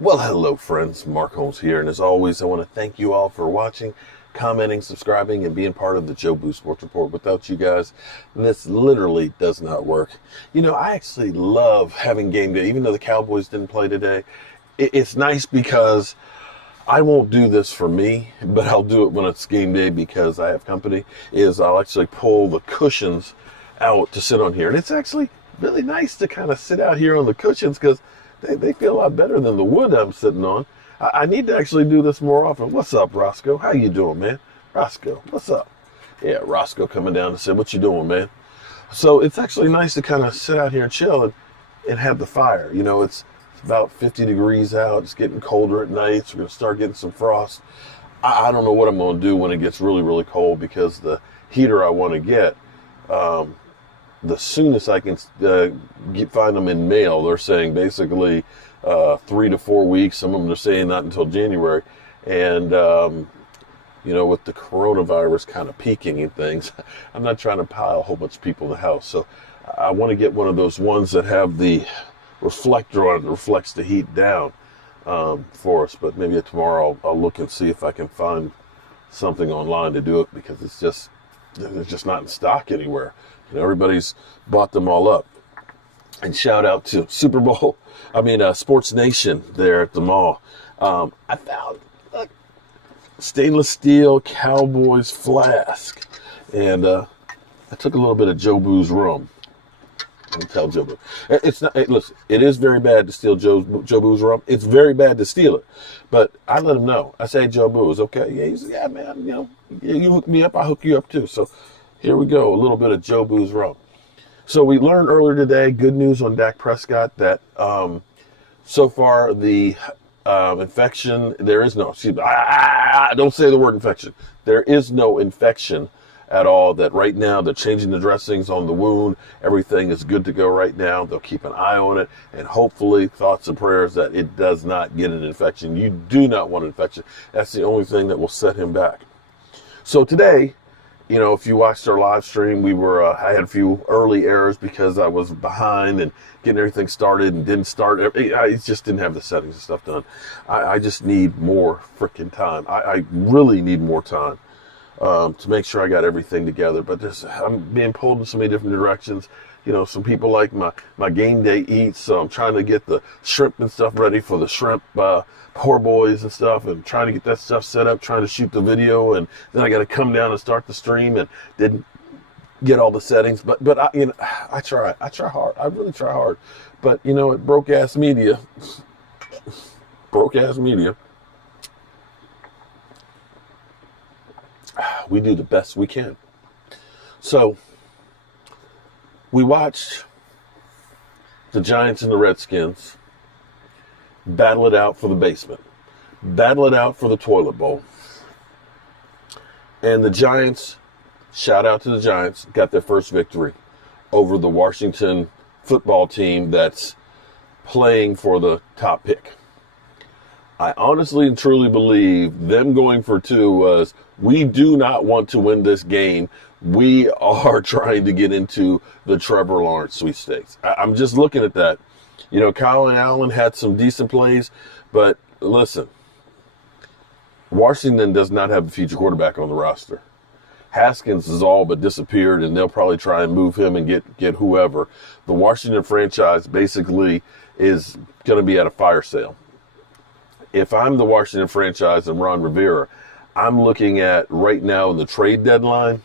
Well, hello friends, Mark Holmes here, and as always, I want to thank you all for watching, commenting, subscribing, and being part of the Joe Boo Sports Report. Without you guys, this literally does not work. You know, I actually love having game day, even though the Cowboys didn't play today. It's nice because I won't do this for me, but I'll do it when it's game day because I have company, I'll actually pull the cushions out to sit on here. And it's actually really nice to kind of sit out here on the cushions because they feel a lot better than the wood I'm sitting on. I need to actually do this more often. What's up, Roscoe? How you doing, man? Roscoe, what's up? Yeah, Roscoe coming down to say, what you doing, man? So it's actually nice to kind of sit out here and chill and have the fire. You know, it's about 50 degrees out. It's getting colder at night. So we're going to start getting some frost. I don't know what I'm going to do when it gets really, really cold because the heater I want to get, the soonest I can find them in mail, they're saying basically 3 to 4 weeks. Some of them are saying not until January. And, you know, with the coronavirus kind of peaking and things, I'm not trying to pile a whole bunch of people in the house. So I want to get one of those ones that have the reflector on it that reflects the heat down for us. But maybe tomorrow I'll look and see if I can find something online to do it because they're just not in stock anywhere. You know, everybody's bought them all up. And shout out to Sports Nation there at the mall. I found a stainless steel Cowboys flask. And I took a little bit of Joe Boo's rum. Let me tell Joe Boo. It's not, listen, it is very bad to steal Joe Boo's rum. It's very bad to steal it. But I let him know. I say, Joe Boo, is okay? Yeah, he said, yeah, man, you know, you hook me up, I hook you up too. So here we go, a little bit of Joe Boo's rum. So we learned earlier today, good news on Dak Prescott, that so far the infection, there is no, don't say the word infection. There is no infection at all, that right now they're changing the dressings on the wound. Everything is good to go right now. They'll keep an eye on it, and hopefully thoughts and prayers that it does not get an infection. You do not want an infection. That's the only thing that will set him back. So today, you know, if you watched our live stream, I had a few early errors because I was behind and getting everything started and didn't start. I just didn't have the settings and stuff done. I just need more freaking time. I really need more time to make sure I got everything together. But I'm being pulled in so many different directions. You know, some people like my game day eats, so I'm trying to get the shrimp and stuff ready for the shrimp poor boys and stuff, and trying to get that stuff set up, trying to shoot the video, and then I got to come down and start the stream, and didn't get all the settings. But I try hard. I really try hard. But you know, at broke ass media, we do the best we can. So we watched the Giants and the Redskins battle it out for the basement, battle it out for the toilet bowl. And the Giants, shout out to the Giants, got their first victory over the Washington football team that's playing for the top pick. I honestly and truly believe them going for 2 was, we do not want to win this game. We are trying to get into the Trevor Lawrence sweepstakes. I'm just looking at that. You know, Kyle Allen had some decent plays, but listen, Washington does not have a future quarterback on the roster. Haskins has all but disappeared, and they'll probably try and move him and get whoever. The Washington franchise basically is going to be at a fire sale. If I'm the Washington franchise and Ron Rivera, I'm looking at right now in the trade deadline,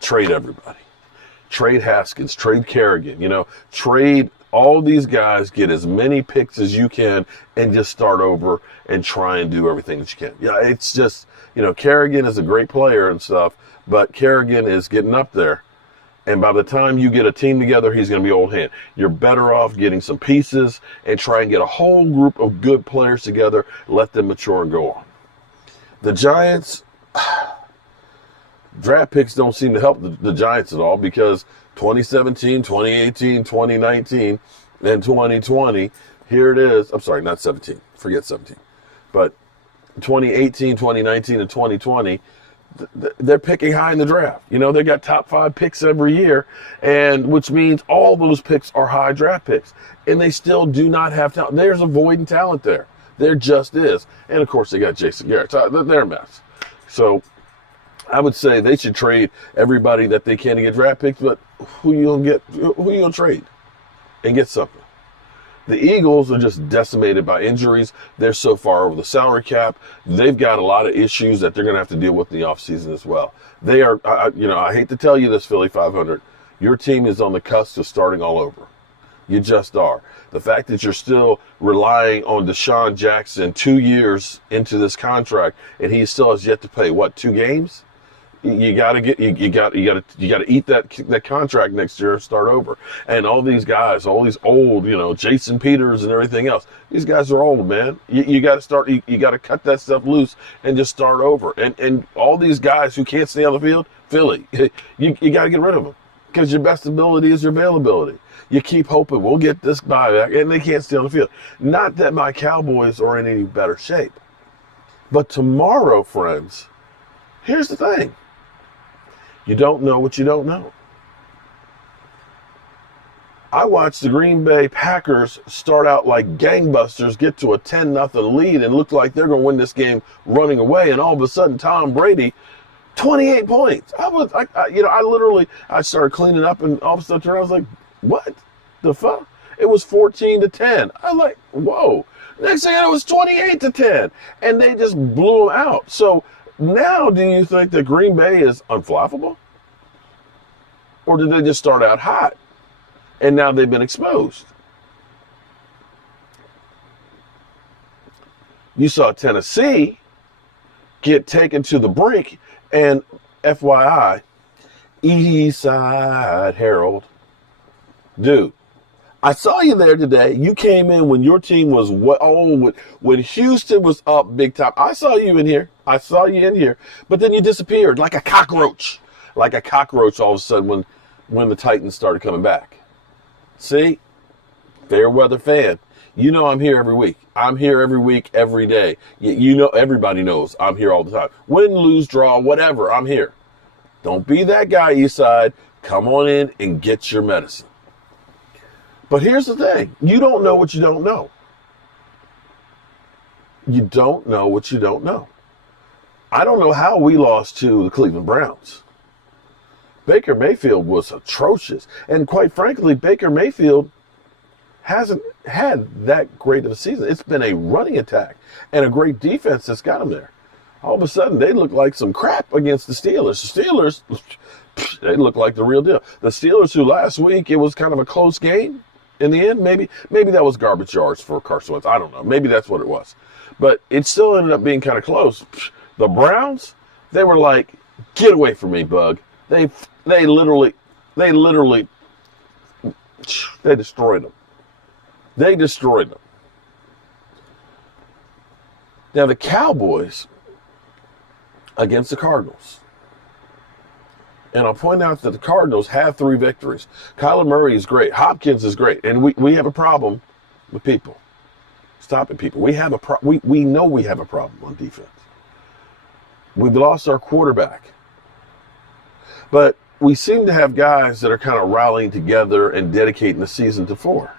trade everybody. Trade Haskins, trade Kerrigan, you know, trade all these guys, get as many picks as you can, and just start over and try and do everything that you can. Yeah, it's just, you know, Kerrigan is a great player and stuff, but Kerrigan is getting up there. And by the time you get a team together, he's going to be old hand. You're better off getting some pieces and try and get a whole group of good players together, let them mature and go on. The Giants, draft picks don't seem to help the Giants at all, because 2017, 2018, 2019, and 2020, here it is. I'm sorry, not 17. Forget 17. But 2018, 2019, and 2020, they're picking high in the draft. You know, they got top 5 picks every year, and which means all those picks are high draft picks, and they still do not have talent. There's a void in talent there. There just is. And of course, they got Jason Garrett. So they're a mess. So I would say they should trade everybody that they can to get draft picks, but who you gonna trade and get something? The Eagles are just decimated by injuries. They're so far over the salary cap. They've got a lot of issues that they're going to have to deal with in the offseason as well. They are, I hate to tell you this, Philly 500. Your team is on the cusp of starting all over. You just are. The fact that you're still relying on Deshaun Jackson 2 years into this contract, and he still has yet to play, 2 games? You got to eat that contract next year and start over. And all these guys, all these old, Jason Peters and everything else. These guys are old, man. You got to start. You got to cut that stuff loose and just start over. And all these guys who can't stay on the field, Philly, you got to get rid of them because your best ability is your availability. You keep hoping we'll get this guy back, and they can't stay on the field. Not that my Cowboys are in any better shape, but tomorrow, friends, here's the thing. You don't know what you don't know. I watched the Green Bay Packers start out like gangbusters, get to a 10-0 lead, and look like they're going to win this game running away. And all of a sudden, Tom Brady, 28 points. I started cleaning up, and all of a sudden, I was like, what the fuck? It was 14-10. I was like, whoa. Next thing I know, it was 28-10, and they just blew them out. So now, do you think that Green Bay is unflappable? Or did they just start out hot and now they've been exposed? You saw Tennessee get taken to the brink, and FYI, East Side Herald, dude, I saw you there today. You came in when your team was when Houston was up big time. I saw you in here. But then you disappeared like a cockroach. Like a cockroach all of a sudden when the Titans started coming back. See? Fair weather fan. You know I'm here every week. I'm here every week, every day. Everybody knows I'm here all the time. Win, lose, draw, whatever, I'm here. Don't be that guy, Eastside. Come on in and get your medicine. But here's the thing. You don't know what you don't know. You don't know what you don't know. I don't know how we lost to the Cleveland Browns. Baker Mayfield was atrocious. And quite frankly, Baker Mayfield hasn't had that great of a season. It's been a running attack and a great defense that's got him there. All of a sudden, they look like some crap against the Steelers. The Steelers, they look like the real deal. The Steelers, who last week, it was kind of a close game. In the end, maybe that was garbage yards for Carson Wentz. I don't know. Maybe that's what it was. But it still ended up being kind of close. The Browns, they were like, get away from me, bug. They literally destroyed them. They destroyed them. Now the Cowboys against the Cardinals. And I'll point out that the Cardinals have 3 victories. Kyler Murray is great. Hopkins is great. And we have a problem with people. Stopping people. We know we have a problem on defense. We've lost our quarterback. But we seem to have guys that are kind of rallying together and dedicating the season to 4.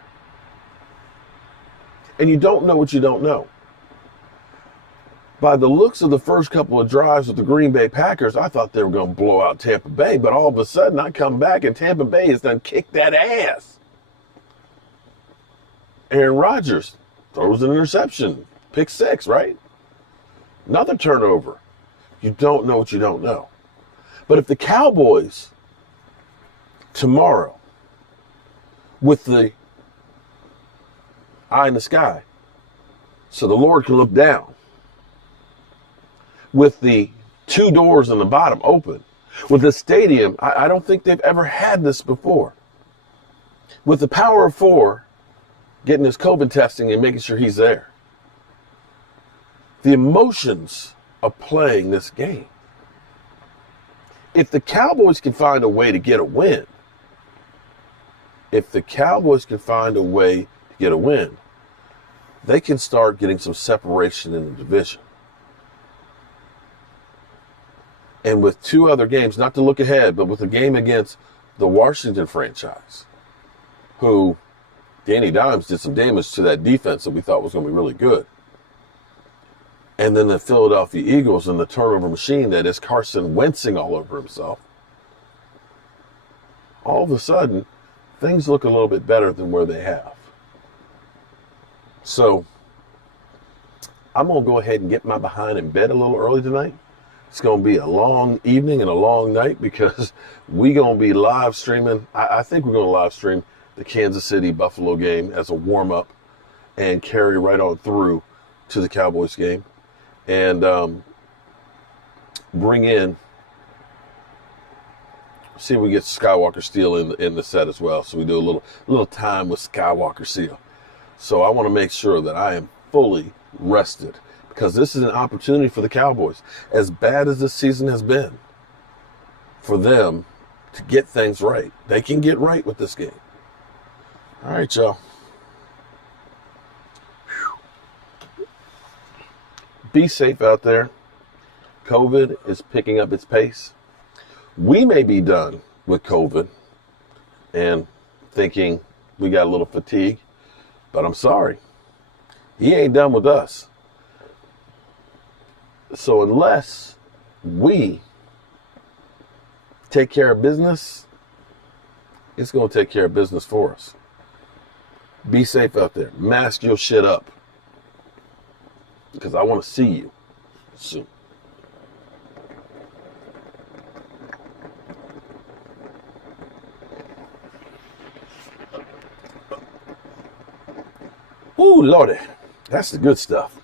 And you don't know what you don't know. By the looks of the first couple of drives with the Green Bay Packers, I thought they were going to blow out Tampa Bay, but all of a sudden I come back and Tampa Bay has done kicked that ass. Aaron Rodgers throws an interception, pick 6, right? Another turnover. You don't know what you don't know. But if the Cowboys tomorrow, with the eye in the sky, so the Lord can look down, with the 2 doors on the bottom open, with the stadium, I don't think they've ever had this before. With the power of 4 getting his COVID testing and making sure he's there. The emotions of playing this game. If the Cowboys can find a way to get a win, they can start getting some separation in the division. And with 2 other games, not to look ahead, but with a game against the Washington franchise, who Danny Dimes did some damage to that defense that we thought was going to be really good. And then the Philadelphia Eagles and the turnover machine that is Carson Wentzing all over himself. All of a sudden, things look a little bit better than where they have. So, I'm going to go ahead and get my behind in bed a little early tonight. It's going to be a long evening and a long night because we're going to be live streaming. I think we're going to live stream the Kansas City Buffalo game as a warm-up and carry right on through to the Cowboys game. And bring in, see if we get Skywalker Steel in the set as well. So we do a little time with Skywalker Steel. So I want to make sure that I am fully rested because this is an opportunity for the Cowboys. As bad as this season has been, for them to get things right. They can get right with this game. All right, y'all. Be safe out there. COVID is picking up its pace. We may be done with COVID and thinking we got a little fatigue, but I'm sorry. He ain't done with us. So unless we take care of business, it's going to take care of business for us. Be safe out there. Mask your shit up. Because I want to see you soon. Ooh, Lordy. That's the good stuff.